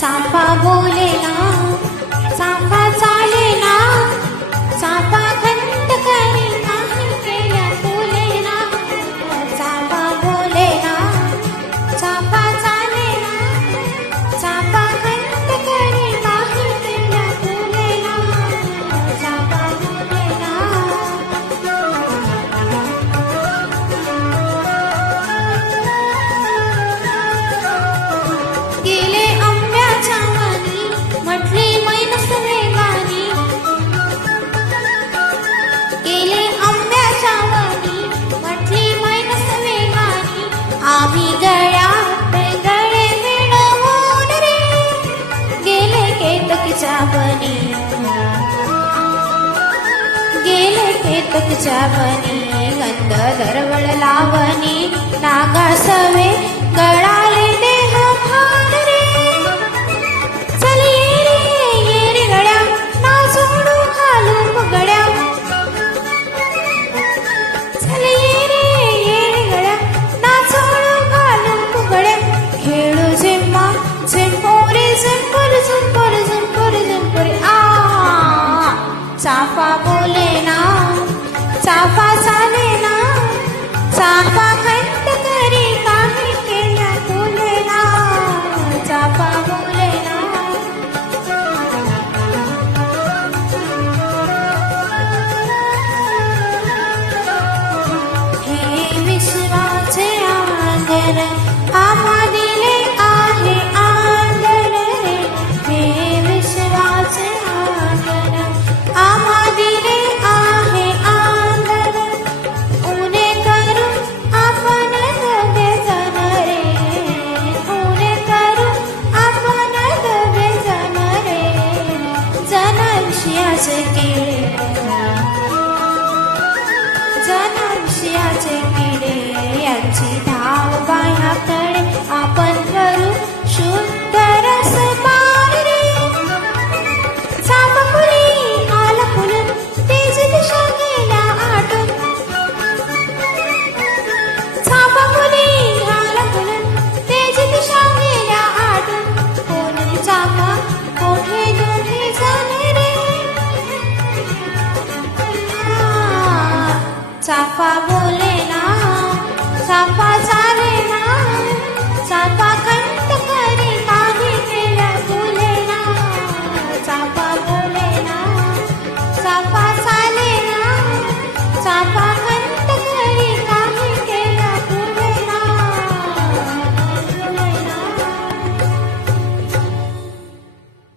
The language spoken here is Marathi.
चाफा बोले ना, चाफा चाले ना, चाफा खंत करी नाही केल्या बोले ना. चाफा बोले ना, चाफा चाले ना, चाफा खंत करी नाही केल्या बोले ना. चाफा बोले ना. गेले आंब्याच्या वनी, म्हटली मैनस वेगानी. गेले आंब्याच्या वनी, म्हटली मैनस वेगानी. आम्ही गळ्यात गळे मिळवून रे, गेले केतकीच्या वनी. गेले केतकीच्या वनी, गंध दरवळ लावणी. नागासवे गळा